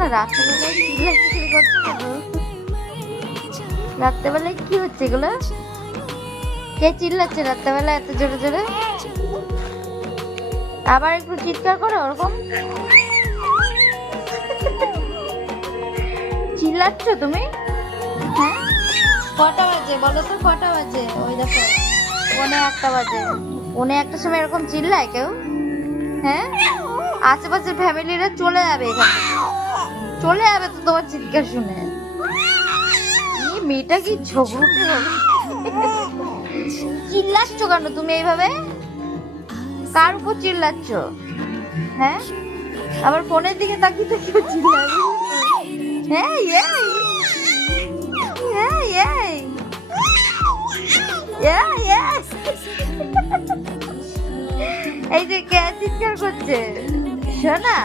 না রাত্রেবেলায় চিল্লাচিল্লি করছে কেন? রাত্রেবেলায় কি হচ্ছে এগুলো? কে চিল্লাচ্ছে রাত্রেবেলা এত জোরে জোরে? আবার একটু চিৎকার করো ওরকম। চিল্লাচ্ছ তুমি? হ্যাঁ, কটা বাজে বলো তো, কটা বাজে? ওই দেখো 1:45 বাজে। 1:45 সময় এরকম চিল্লায় কেউ? হ্যাঁ, আশেপাশের ফ্যামিলিরা চলে যাবে এখান থেকে, চলে যাবে তো তোমার চিৎকার শুনে। এই মেয়েটা কি ঝগড়ুটে হবে? চিল্লাচ্ছ কেন তুমি এইভাবে? কার উপর চিল্লাচ্ছ? হ্যাঁ, আবার ফোনের দিকে তাকিয়ে তো কেউ চিল্লাবে। হ্যাঁ, এই যে কে চিৎকার করছে শোনা?